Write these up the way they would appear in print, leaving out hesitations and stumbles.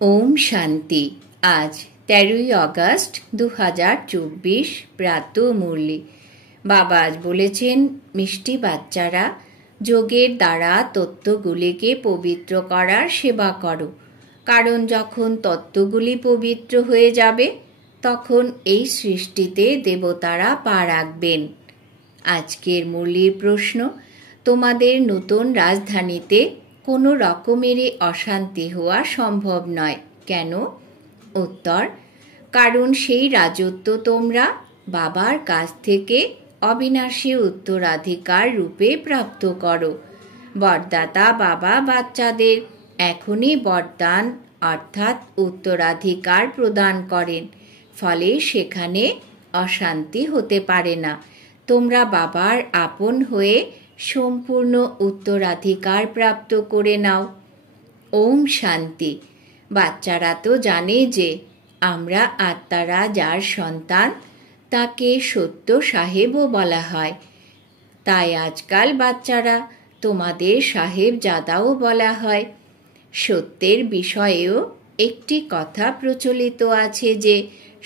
ওম শান্তি। আজ 13ই অগস্ট 2024 প্রাতঃ মুরলি। বাবা আজ বলেছেন, মিষ্টি বাচ্চারা, যোগের দ্বারা তত্ত্বগুলিকে পবিত্র করার সেবা করো, কারণ যখন তত্ত্বগুলি পবিত্র হয়ে যাবে তখন এই সৃষ্টিতে দেবতারা পা রাখবেন। আজকের মুরলির প্রশ্ন, তোমাদের নতুন রাজধানীতে কোনো রকমেরই অশান্তি হওয়া সম্ভব নয়, কেন? উত্তর, কারণ সেই রাজত্ব তোমরা বাবার কাছ থেকে অবিনাশী উত্তরাধিকার রূপে প্রাপ্ত করো। বরদাতা বাবা বাচ্চাদের এখনই বরদান অর্থাৎ উত্তরাধিকার প্রদান করেন, ফলে সেখানে অশান্তি হতে পারে না। তোমরা বাবার আপন হয়ে সম্পূর্ণ উত্তরাধিকার প্রাপ্ত করে নাও। ওম শান্তি। বাচ্চারা তো জানে যে আমরা আত্মারা যার সন্তান তাকে সত্য সাহেবও বলা হয়, তাই আজকাল বাচ্চারা তোমাদের সাহেব জাদাও বলা হয়। সত্যের বিষয়েও একটি কথা প্রচলিত আছে যে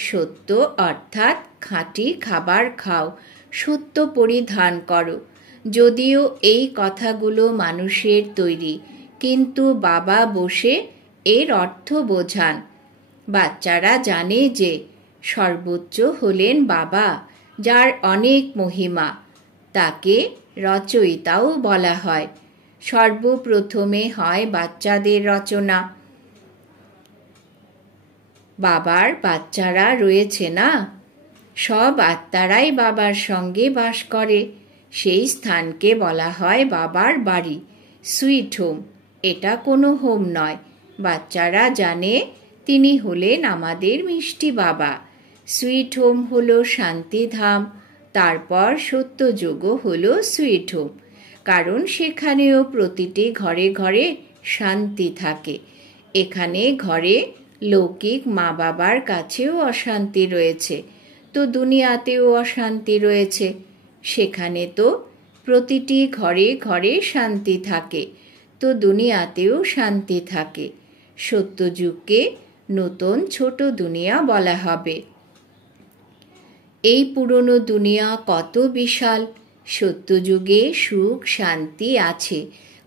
সত্য অর্থাৎ খাঁটি খাবার খাও, সত্য পরিধান করো। যদিও এই কথাগুলো মানুষের তৈরি, কিন্তু বাবা বসে এর অর্থ বোঝান। বাচ্চারা জানে যে সর্বোচ্চ হলেন বাবা, যার অনেক মহিমা, তাকে রচয়িতাও বলা হয়। সর্বপ্রথমে হয় বাচ্চাদের রচনা। বাবার বাচ্চারা রয়েছে না, সব আত্মারাই বাবার সঙ্গে বাস করে। সেই স্থানকে বলা হয় বাবার বাড়ি, সুইট হোম। এটা কোনো হোম নয়। বাচ্চারা জানে তিনি হলেন আমাদের মিষ্টি বাবা। সুইট হোম হলো শান্তিধাম, তারপর সত্যযুগও হলো সুইট হোম, কারণ সেখানেও প্রতিটি ঘরে ঘরে শান্তি থাকে। এখানে ঘরে লৌকিক মা বাবার কাছেও অশান্তি রয়েছে, তো দুনিয়াতেও অশান্তি রয়েছে। সেখানে তো প্রতিটি ঘরে ঘরে শান্তি থাকে, তো দুনিয়াতেও শান্তি থাকে। সত্যযুগকে নতুন ছোট দুনিয়া বলা হবে। এই পুরনো দুনিয়া কত বিশাল! সত্যযুগে সুখ শান্তি আছে,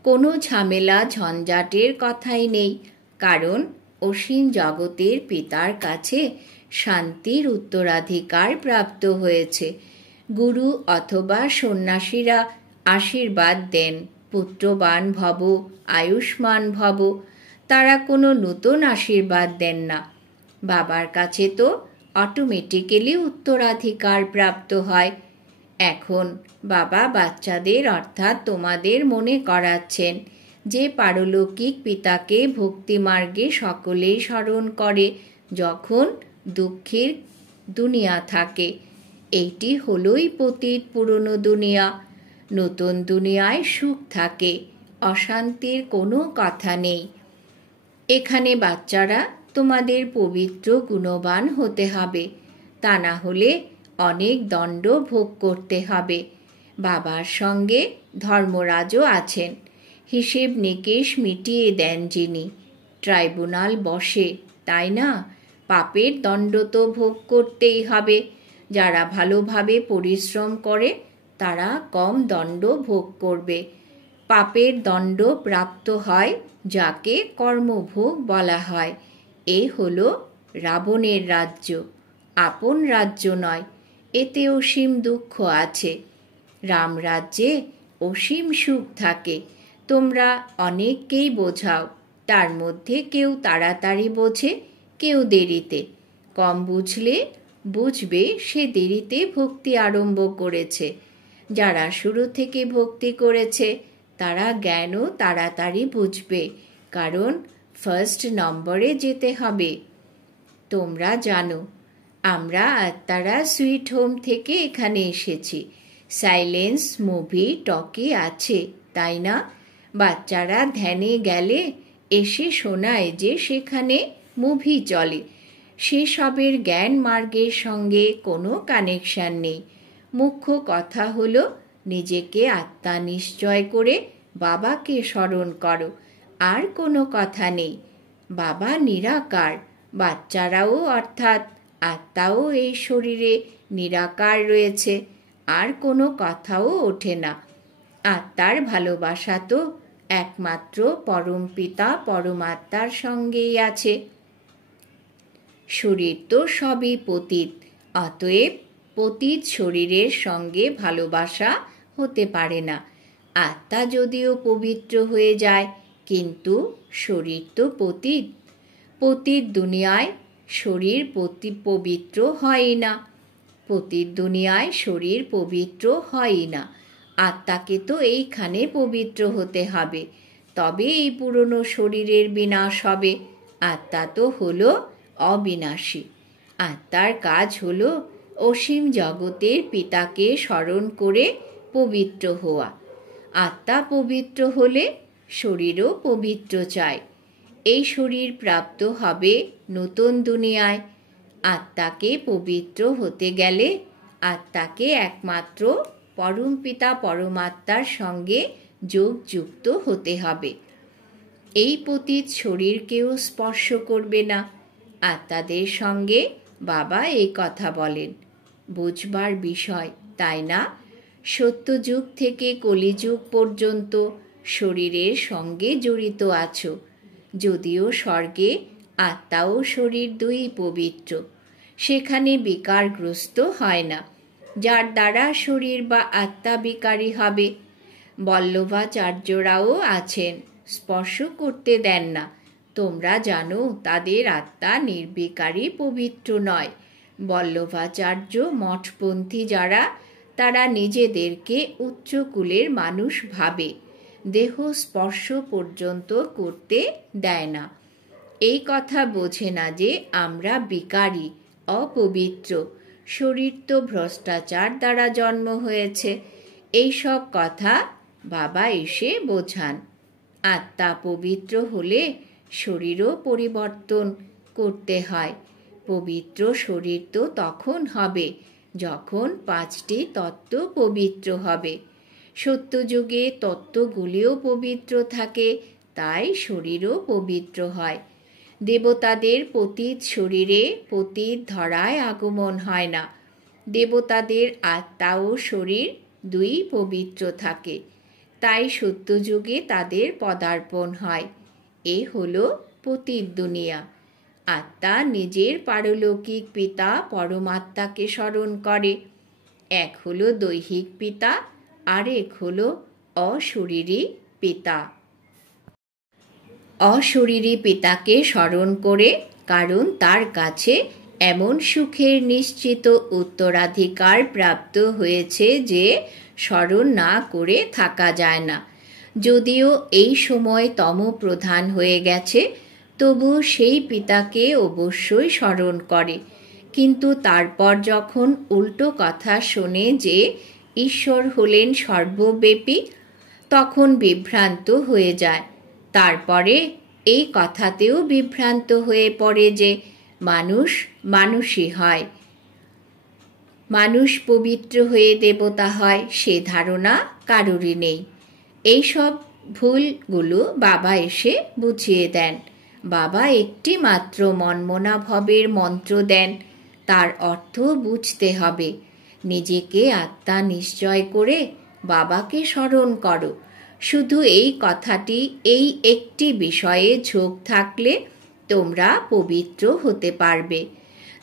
কোনো ঝামেলা ঝঞ্ঝাটের কথাই নেই, কারণ অসীম জগতের পিতার কাছে শান্তির উত্তরাধিকার প্রাপ্ত হয়েছে। গুরু অথবা সন্ন্যাসীরা আশীর্বাদ দেন, পুত্রবান ভব, আয়ুষ্মান ভব। তারা কোনো নতুন আশীর্বাদ দেন না। বাবার কাছে তো অটোমেটিক্যালি উত্তরাধিকার প্রাপ্ত হয়। এখন বাবা বাচ্চাদের অর্থাৎ তোমাদের মনে করাচ্ছেন যে পারলৌকিক পিতাকে ভক্তিমার্গে সকলেই স্মরণ করে যখন দুঃখের দুনিয়া থাকে। এইটি হলোই পতিত পুরনো দুনিয়া। নতুন দুনিয়ায় সুখ থাকে, অশান্তির কোনো কথা নেই। এখানে বাচ্চারা তোমাদের পবিত্র গুণবান হতে হবে, তা না হলে অনেক দণ্ড ভোগ করতে হবে। বাবার সঙ্গে ধর্মরাজও আছেন, হিসেব নিকেশ মিটিয়ে দেন যিনি। ট্রাইব্যুনাল বসে, তাই না? পাপের দণ্ড তো ভোগ করতেই হবে। যারা ভালোভাবে পরিশ্রম করে তারা কম দণ্ড ভোগ করবে। পাপের দণ্ড প্রাপ্ত হয় যাকে কর্মভোগ বলা হয়। এ হলো রাবণের রাজ্য, আপন রাজ্য নয়। এতে অসীম দুঃখ আছে। রামরাজ্যে অসীম সুখ থাকে। তোমরা অনেককেই বোঝাও, তার মধ্যে কেউ তাড়াতাড়ি বোঝে, কেউ দেরিতে। কম বুঝলে বুঝবে সে দেরিতে ভক্তি আরম্ভ করেছে। যারা শুরু থেকে ভক্তি করেছে তারা জ্ঞানও তাড়াতাড়ি বুঝবে, কারণ ফার্স্ট নম্বরে যেতে হবে। তোমরা জানো আমরা আত্মারা সুইট হোম থেকে এখানে এসেছি। সাইলেন্স মুভি টকি আছে, তাই না? বাচ্চারা ধ্যানে গেলে এসে শোনায় যে সেখানে মুভি চলে। সেসবের জ্ঞান মার্গের সঙ্গে কোনো কানেকশন নেই। মুখ্য কথা হলো নিজেকে আত্মা নিশ্চয় করে বাবাকে স্মরণ করো, আর কোনো কথা নেই। বাবা নিরাকার, বাচ্চারাও অর্থাৎ আত্মাও এই শরীরে নিরাকার রয়েছে, আর কোনো কথাও ওঠে না। আত্মার ভালোবাসা তো একমাত্র পরমপিতা পরমাত্মার সঙ্গেই আছে। শরীর তো সবই পতিত, অতএব পতিত শরীরের সঙ্গে ভালোবাসা হতে পারে না। আত্মা যদিও পবিত্র হয়ে যায়, কিন্তু শরীর তো পতিত। পতিত দুনিয়ায় শরীর পবিত্র হয় না। পতিত দুনিয়ায় শরীর পবিত্র হয় না। আত্মাকে তো এইখানে পবিত্র হতে হবে, তবে এই পুরনো শরীরের বিনাশ হবে। আত্মা তো হলো অবিনাশী। আত্মার কাজ হলো অসীম জগতের পিতাকে স্মরণ করে পবিত্র হওয়া। আত্মা পবিত্র হলে শরীরও পবিত্র চায়। এই শরীর প্রাপ্ত হবে নতুন দুনিয়ায়। আত্মাকে পবিত্র হতে গেলে আত্মাকে একমাত্র পরমপিতা পরমাত্মার সঙ্গে যোগযুক্ত হতে হবে। এই পতিত শরীরকেও স্পর্শ করবে না। আত্মাদের সঙ্গে বাবা এই কথা বলেন। বুঝবার বিষয়, তাই না? সত্যযুগ থেকে কলিযুগ পর্যন্ত শরীরের সঙ্গে জড়িত আছো। যদিও স্বর্গে আত্মা ও শরীর দুই পবিত্র, সেখানে বিকারগ্রস্ত হয় না, যার দ্বারা শরীর বা আত্মা বিকারী হবে। বল্লভাচার্যরাও আছেন, স্পর্শ করতে দেন না। তোমরা জানো তাদের আত্মা নির্বিকারী পবিত্র নয়। বল্লভাচার্য মঠপন্থী যারা, তারা নিজেদেরকে উচ্চকুলের মানুষ ভাবে, দেহ স্পর্শ পর্যন্ত করতে দেয় না। এই কথা বোঝে না যে আমরা বিকারী, অপবিত্র। শরীর তো ভ্রষ্টাচার দ্বারা জন্ম হয়েছে। এই সব কথা বাবা এসে বোঝান। আত্মা পবিত্র হলে শরীরও পরিবর্তন করতে হয়। পবিত্র শরীর তো তখন হবে যখন 5টি তত্ত্ব পবিত্র হবে। সত্যযুগে তত্ত্বগুলিও পবিত্র থাকে, তাই শরীরও পবিত্র হয়। দেবতাদের পতিত শরীরে পতিত ধরায় আগমন হয় না। দেবতাদের আত্মা ও শরীর দুই পবিত্র থাকে, তাই সত্যযুগে তাদের পদার্পণ হয়। এ হলো পতিত দুনিয়া। আত্মা নিজের পারলৌকিক পিতা পরমাত্মাকে স্মরণ করে। এক হলো দৈহিক পিতা, আরেক হলো অশরীরী পিতা। অশরীরী পিতাকে স্মরণ করে, কারণ তার কাছে এমন সুখের নিশ্চিত উত্তরাধিকার প্রাপ্ত হয়েছে যে স্মরণ না করে থাকা যায় না। যদিও এই সময় তমপ্রধান হয়ে গেছে, তবু সেই পিতাকে অবশ্যই স্মরণ করে। কিন্তু তারপর যখন উল্টো কথা শোনে যে ঈশ্বর হলেন সর্বব্যাপী, তখন বিভ্রান্ত হয়ে যায়। তারপরে এই কথাতেও বিভ্রান্ত হয়ে পড়ে যে মানুষ মানুষই হয়, মানুষ পবিত্র হয়ে দেবতা হয়, সে ধারণা কারোরই নেই। এইসব ভুলগুলো বাবা এসে বুঝিয়ে দেন। বাবা একটি মাত্র মনমনা ভবের মন্ত্র দেন, তার অর্থ বুঝতে হবে। নিজেকে আত্মা নিশ্চয় করে বাবাকে স্মরণ করো। শুধু এই কথাটি, এই একটি বিষয়ে ঝোঁক থাকলে তোমরা পবিত্র হতে পারবে।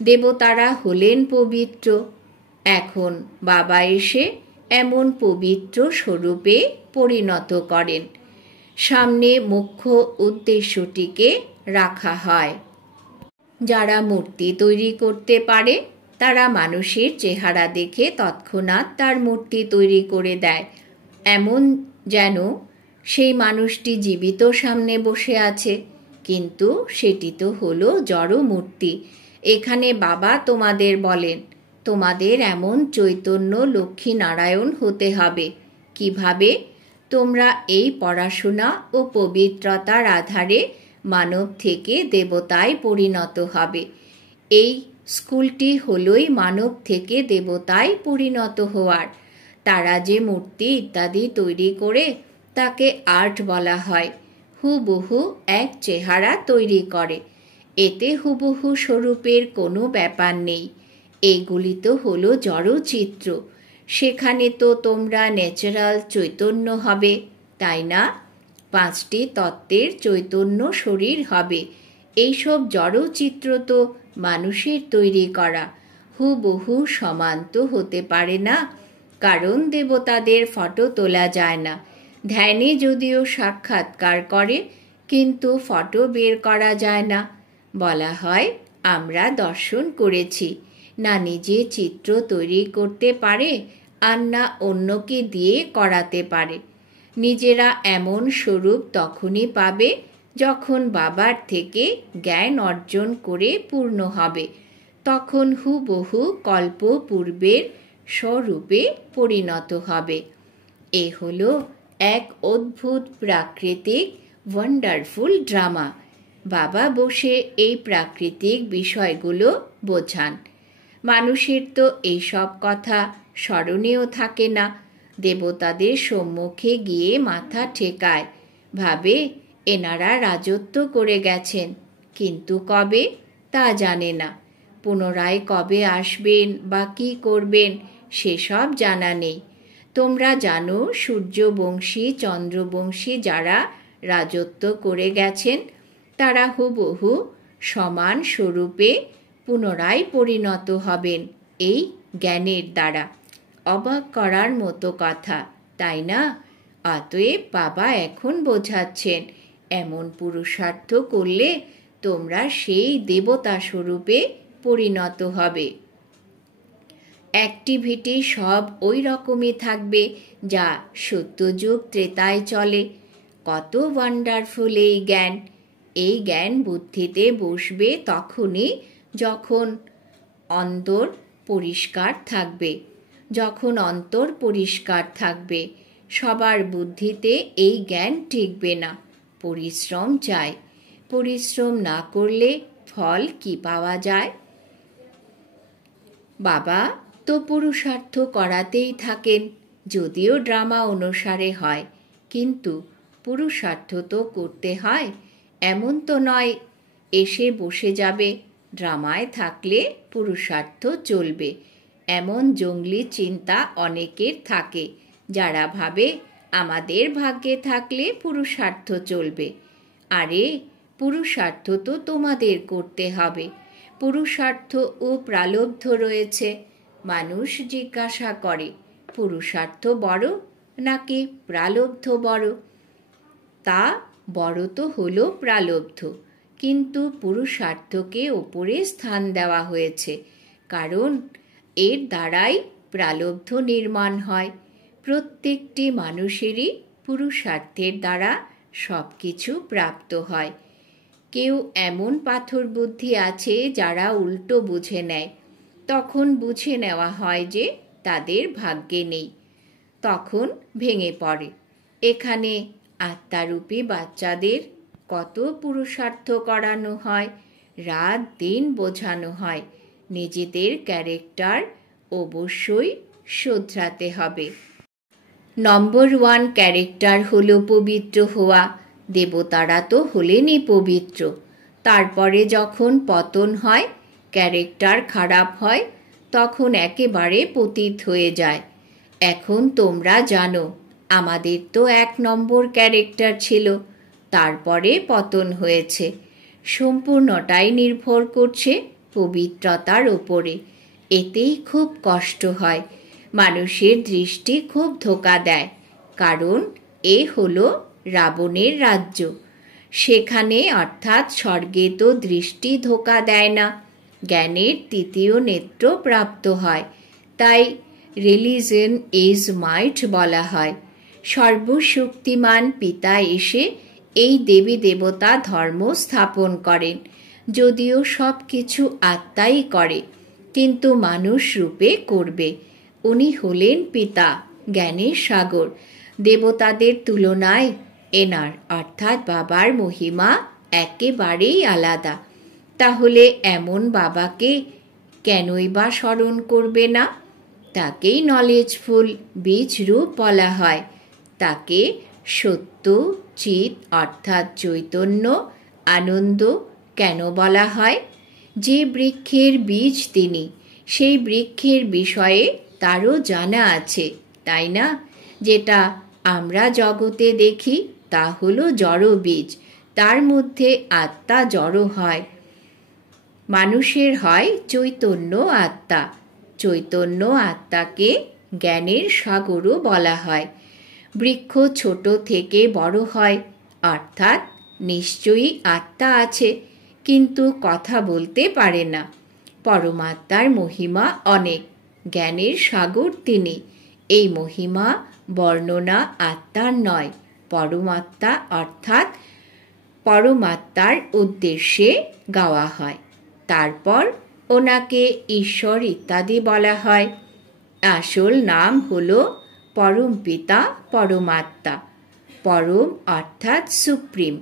দেবতারা হলেন পবিত্র। এখন বাবা এসে এমন পবিত্র স্বরূপে পরিণত করেন। সামনে মুখ্য উদ্দেশ্যটিকে রাখা হয়। যারা মূর্তি তৈরি করতে পারে, তারা মানুষের চেহারা দেখে তৎক্ষণাৎ তার মূর্তি তৈরি করে দেয়, এমন যেন সেই মানুষটি জীবিত সামনে বসে আছে। কিন্তু সেটি তো হলো জড় মূর্তি। এখানে বাবা তোমাদের বলেন, তোমাদের এমন চৈতন্য লক্ষ্মী নারায়ণ হতে হবে। কিভাবে? তোমরা এই পড়াশোনা ও পবিত্রতার আধারে মানব থেকে দেবতায় পরিণত হবে। এই স্কুলটি হলোই মানব থেকে দেবতায় পরিণত হওয়ার। তারা যে মূর্তি ইত্যাদি তৈরি করে, তাকে আর্ট বলা হয়। হুবহু এক চেহারা তৈরি করে। এতে হুবহু স্বরূপের কোনো ব্যাপার নেই। এগুলি তো হলো জড়চিত্র। সেখানে তো তোমরা ন্যাচারাল চৈতন্য হবে, তাই না? 5টি তত্ত্বের চৈতন্য শরীর হবে। এইসব জড়চিত্র তো মানুষের তৈরি করা, হুবহু সমান তো হতে পারে না, কারণ দেবতাদের ফটো তোলা যায় না। ধ্যানে যদিও সাক্ষাৎকার করে, কিন্তু ফটো বের করা যায় না। বলা হয় আমরা দর্শন করেছি। না নিজে চিত্র তৈরি করতে পারে, আর না অন্যকে দিয়ে করাতে পারে। নিজেরা এমন স্বরূপ তখনই পাবে যখন বাবার থেকে জ্ঞান অর্জন করে পূর্ণ হবে। তখন হুবহু কল্প পূর্বের স্বরূপে পরিণত হবে। এ হলো এক অদ্ভুত প্রাকৃতিক ওয়ান্ডারফুল ড্রামা। বাবা বসে এই প্রাকৃতিক বিষয়গুলো বোঝান। মানুষের তো এইসব কথা স্মরণেও থাকে না। দেবতাদের সম্মুখে গিয়ে মাথা ঠেকায়, ভাবে এনারা রাজত্ব করে গেছেন, কিন্তু কবে তা জানে না। পুনরায় কবে আসবেন বা কী করবেন সেসব জানা নেই। তোমরা জানো সূর্যবংশী চন্দ্রবংশী যারা রাজত্ব করে গেছেন তারা হুবহু সমান স্বরূপে পুনরায় পরিণত হবেন এই জ্ঞানের দ্বারা। অবাক করার মতো কথা, তাই না? অতএব বাবা এখন বোঝাচ্ছেন এমন পুরুষার্থ করলে তোমরা সেই দেবতা স্বরূপে পরিণত হবে। অ্যাক্টিভিটি সব ওই রকমই থাকবে যা সত্যযুগ ত্রেতায় চলে। কত ওয়ান্ডারফুল এই জ্ঞান! এই জ্ঞান বুদ্ধিতে বসবে তখনই যখন অন্তর পরিষ্কার থাকবে। যখন অন্তর পরিষ্কার থাকবে, সবার বুদ্ধিতে এই জ্ঞান টিকবে না। পরিশ্রম চাই। পরিশ্রম না করলে ফল কি পাওয়া যায়? বাবা তো পুরুষার্থ করাতেই থাকেন, যদিও ড্রামা অনুসারে হয়, কিন্তু পুরুষার্থ তো করতে হয়। এমন তো নয় এসে বসে যাবে। ড্রামায় থাকলে পুরুষার্থ চলবে, এমন জঙ্গলি চিন্তা অনেকের থাকে, যারা ভাবে আমাদের ভাগ্যে থাকলে পুরুষার্থ চলবে। আরে পুরুষার্থ তো তোমাদের করতে হবে। পুরুষার্থ ও প্রালব্ধ রয়েছে। মানুষ জিজ্ঞাসা করে পুরুষার্থ বড় নাকি প্রালব্ধ বড়? তা বড় তো হলো প্রালব্ধ, কিন্তু পুরুষার্থকে ওপরে স্থান দেওয়া হয়েছে, কারণ এর দ্বারাই প্রালব্ধ নির্মাণ হয়। প্রত্যেকটি মানুষেরই পুরুষার্থের দ্বারা সব কিছু প্রাপ্ত হয়। কেউ এমন পাথর বুদ্ধি আছে যারা উল্টো বুঝে নেয়। তখন বুঝে নেওয়া হয় যে তাদের ভাগ্যে নেই, তখন ভেঙে পড়ে। এখানে আত্মারূপী বাচ্চাদের কত পুরুষার্থ করানো হয়, রাত দিন বোঝানো হয়। নিজেদের ক্যারেক্টার অবশ্যই শোধরাতে হবে। নম্বর 1 ক্যারেক্টার হলো পবিত্র হওয়া। দেবতারা তো হলেনই পবিত্র, তারপরে যখন পতন হয়, ক্যারেক্টার খারাপ হয়, তখন একেবারে পতিত হয়ে যায়। এখন তোমরা জানো আমাদের তো 1 নম্বর ক্যারেক্টার ছিল, তারপরে পতন হয়েছে। সম্পূর্ণটাই নির্ভর করছে পবিত্রতার ওপরে। এতেই খুব কষ্ট হয়। মানুষের দৃষ্টি খুব ধোঁকা দেয়, কারণ এ হলো রাবণের রাজ্য। সেখানে অর্থাৎ স্বর্গে তো দৃষ্টি ধোঁকা দেয় না, জ্ঞানের 3য় নেত্র প্রাপ্ত হয়। তাই রিলিজন ইজ মাইট বলা হয়। সর্বশক্তিমান পিতা এসে এই দেবী দেবতা ধর্ম স্থাপন করেন। যদিও সব কিছু আত্মাই করে, কিন্তু মানুষ রূপে করবে। উনি হলেন পিতা, জ্ঞানের সাগর। দেবতাদের তুলনায় এনার অর্থাৎ বাবার মহিমা একেবারেই আলাদা। তাহলে এমন বাবাকে কেনই বা স্মরণ করবে না? তাকেই নলেজফুল বীজ রূপ বলা হয়। তাকে সত্য চিৎ অর্থাৎ চৈতন্য, আনন্দ কেন বলা হয়? যে বৃক্ষের বীজ তিনি, সেই বৃক্ষের বিষয়ে তারও জানা আছে, তাই না? যেটা আমরা জগতে দেখি তা হলো জড় বীজ, তার মধ্যে আত্মা জড় হয়। মানুষের হয় চৈতন্য আত্মা। চৈতন্য আত্মাকে জ্ঞানের সাগরও বলা হয়। বৃক্ষ ছোট থেকে বড় হয়, অর্থাৎ নিশ্চয়ই আত্মা আছে, কিন্তু কথা বলতে পারে না। পরমাত্মার মহিমা অনেক, জ্ঞানের সাগর তিনি। এই মহিমা বর্ণনা আত্মার নয়, পরমাত্মা অর্থাৎ পরমাত্মার উদ্দেশ্যে গাওয়া হয়। তারপর ওনাকে ঈশ্বর ইত্যাদি বলা হয়। আসল নাম হল পরম পিতা পরমাত্মা। পরম অর্থাৎ সুপ্রিম।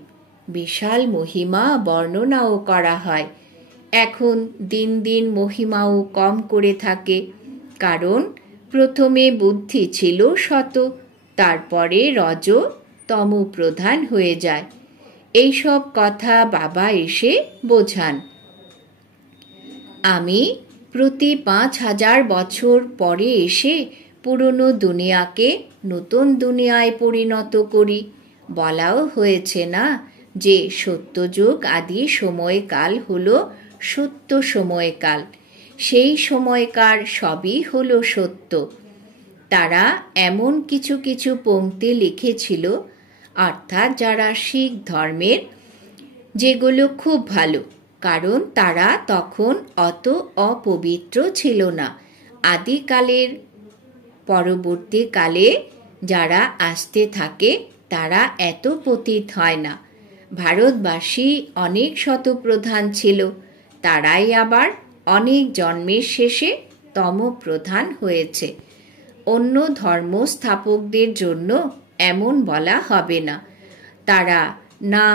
বিশাল মহিমা বর্ণনাও করা হয়। এখন দিন দিন মহিমাও কম করে থাকে, কারণ প্রথমে বুদ্ধি ছিল শত, তারপরে রজ তম প্রধান হয়ে যায়। এইসব কথা বাবা এসে বোঝান। আমি প্রতি 5000 বছর পরে এসে পুরনো দুনিয়াকে নতুন দুনিয়ায় পরিণত করি। বলাও হয়েছে না যে সত্যযুগ আদি সময়কাল হলো সত্য সময়কাল। সেই সময়কার সবই হলো সত্য। তারা এমন কিছু কিছু পংক্তি লিখেছিল, অর্থাৎ যারা শিখ ধর্মের, যেগুলো খুব ভালো, কারণ তারা তখন অত অপবিত্র ছিল না। আদিকালের পরবর্তীকালে যারা আসতে থাকে তারা এত পতিত হয় না। ভারতবাসী অনেক শতপ্রধান ছিল, তারাই আবার অনেক জন্মের শেষে তমপ্রধান হয়েছে। অন্য ধর্ম স্থাপকদের জন্য এমন বলা হবে না। তারা না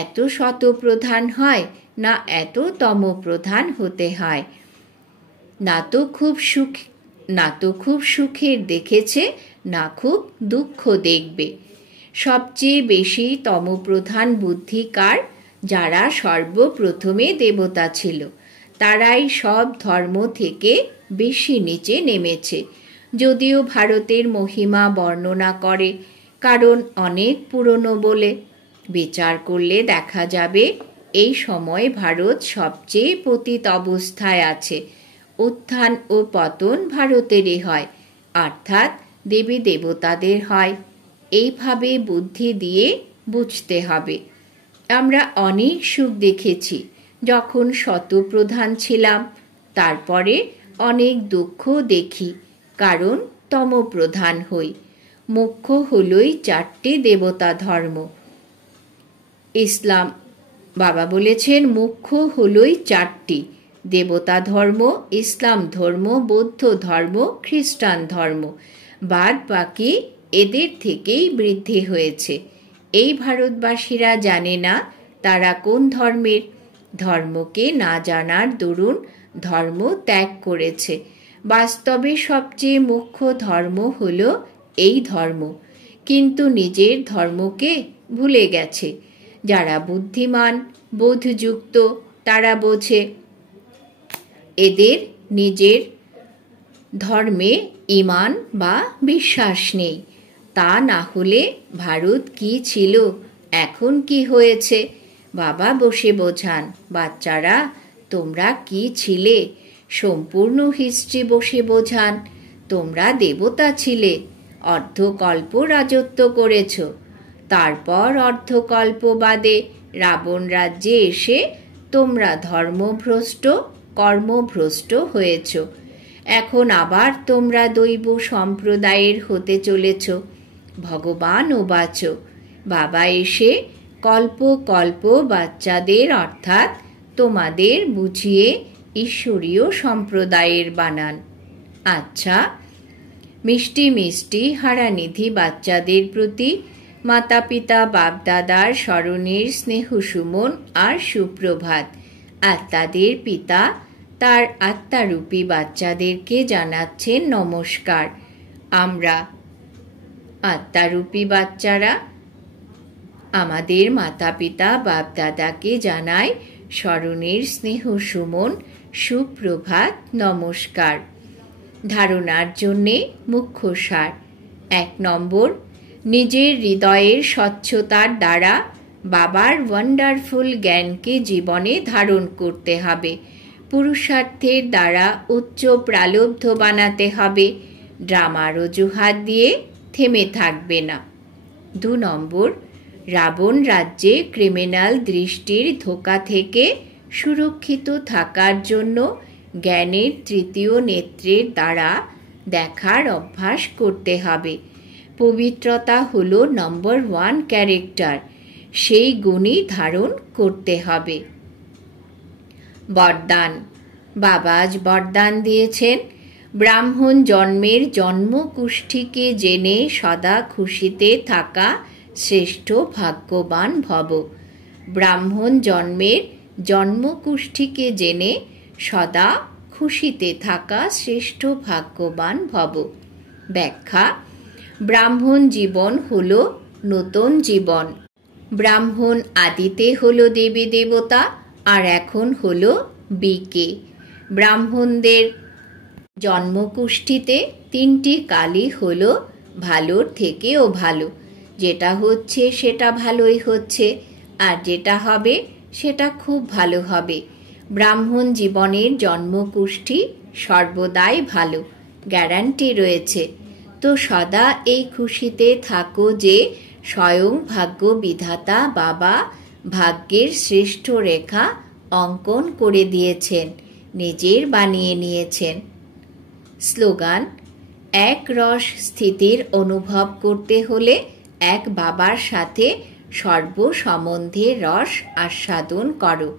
এত শতপ্রধান হয়, না এত তমপ্রধান হতে হয়। না তো খুব সুখের দেখেছে, না খুব দুঃখ দেখবে। সবচেয়ে বেশি তমপ্রধান বুদ্ধিকার, যারা সর্বপ্রথমে দেবতা ছিল, তারাই সব ধর্ম থেকে বেশি নিচে নেমেছে। যদিও ভারতের মহিমা বর্ণনা করে, কারণ অনেক পুরনো বলে। বিচার করলে দেখা যাবে এই সময় ভারত সবচেয়ে পতিত অবস্থায় আছে। উত্থান ও পতন ভারতেরই হয়, অর্থাৎ দেবী দেবতাদের হয়। এইভাবে বুদ্ধি দিয়ে বুঝতে হবে। আমরা অনেক সুখ দেখেছি যখন শতপ্রধান ছিলাম, তারপরে অনেক দুঃখ দেখি, কারণ তমপ্রধান হই। মুখ্য হলই 4টে দেবতা ধর্ম। ইসলাম, বাবা বলেছেন মুখ্য হলই 4টি: দেবতা ধর্ম, ইসলাম ধর্ম, বৌদ্ধ ধর্ম, খ্রিস্টান ধর্ম। বাদ বাকি এদের থেকেই বৃদ্ধি হয়েছে। এই ভারতবাসীরা জানে না তারা কোন ধর্মের। ধর্মকে না জানার দরুন ধর্ম ত্যাগ করেছে। বাস্তবে সবচেয়ে মুখ্য ধর্ম হলো এই ধর্ম, কিন্তু নিজের ধর্মকে ভুলে গেছে। যারা বুদ্ধিমান, বোধযুক্ত, তারা বোঝে এদের নিজের ধর্মে ঈমান বা বিশ্বাস নেই। তা না হলে ভারত কি ছিল, এখন কি হয়েছে? বাবা বসে বোঝান, বাচ্চারা তোমরা কি ছিলে? সম্পূর্ণ হিস্ট্রি বসে বোঝান। তোমরা দেবতা ছিলে, অর্ধকল্প রাজত্ব করেছ। তারপর অর্ধকল্প বাদে রাবণ রাজ্যে এসে তোমরা ধর্মভ্রষ্ট, কর্মভ্রষ্ট হয়েছ। এখন আবার তোমরা দৈব সম্প্রদায়ের হতে চলেছ। ভগবান ওবাচ। বাবা এসে কল্প কল্প বাচ্চাদের অর্থাৎ তোমাদের বুঝিয়ে ঈশ্বরীয় সম্প্রদায়ের বানান। আচ্ছা, মিষ্টি মিষ্টি হারানিধি বাচ্চাদের প্রতি মাতা পিতা বাপদাদার স্মরণের স্নেহ সুমন আর সুপ্রভাত। আত্মাদের পিতা তার আত্মারূপী বাচ্চাদেরকে জানাচ্ছেন নমস্কার। আমরা আত্মারূপী বাচ্চারা আমাদের মাতা পিতা বাপ দাদাকে জানাই স্মরণের স্নেহ সুমন, সুপ্রভাত, নমস্কার। ধারণার জন্যে মুখ্য সার। 1 নম্বর, নিজের হৃদয়ের স্বচ্ছতার দ্বারা বাবার ওয়ান্ডারফুল জ্ঞানকে জীবনে ধারণ করতে হবে। পুরুষার্থের দ্বারা উচ্চ প্রালব্ধ বানাতে হবে। ড্রামার অজুহাত দিয়ে থেমে থাকবে না। 2 নম্বর, রাবণ রাজ্যে ক্রিমিনাল দৃষ্টির ধোঁকা থেকে সুরক্ষিত থাকার জন্য জ্ঞানের তৃতীয় নেত্রের দ্বারা দেখার অভ্যাস করতে হবে। পবিত্রতা হলো নম্বর 1 ক্যারেক্টার, সেই গুণই ধারণ করতে হবে। বরদান। বাবা আজ বরদান দিয়েছেন, ব্রাহ্মণ জন্মের জন্মকুষ্ঠিকে জেনে সদা খুশিতে থাকা শ্রেষ্ঠ ভাগ্যবান ভব। ব্রাহ্মণ জন্মের জন্মকুষ্ঠিকে জেনে সদা খুশিতে থাকা শ্রেষ্ঠ ভাগ্যবান ভব। ব্যাখ্যা: ব্রাহ্মণ জীবন হল নতুন জীবন। ব্রাহ্মণ আদিতে হলো দেবী দেবতা, আর এখন হলো বিকে। ব্রাহ্মণদের জন্মকুষ্ঠিতে 3টি কালই হলো ভালোর থেকেও ভালো। যেটা হচ্ছে সেটা ভালোই হচ্ছে, আর যেটা হবে সেটা খুব ভালো হবে। ব্রাহ্মণ জীবনের জন্মকুষ্ঠি সর্বদাই ভালো, গ্যারান্টি রয়েছে। তো সদা এই খুশিতে থাকো যে স্বয়ং ভাগ্য বিধাতা বাবা ভাগ্যের শ্রেষ্ঠ রেখা অঙ্কন করে দিয়েছেন, নিজের বানিয়ে নিয়েছেন। স্লোগান: এক রস স্থিতির অনুভব করতে হলে এক বাবার সাথে সর্বসম্বন্ধের রস আস্বাদন করো।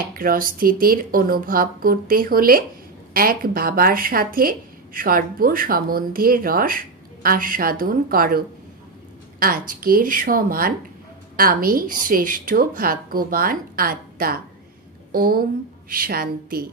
এক রস স্থিতির অনুভব করতে হলে এক বাবার সাথে সর্বসম্বন্ধের রস আস্বাদন করো। আজকের সমান আমি শ্রেষ্ঠ ভাগ্যবান আত্মা। ওম শান্তি।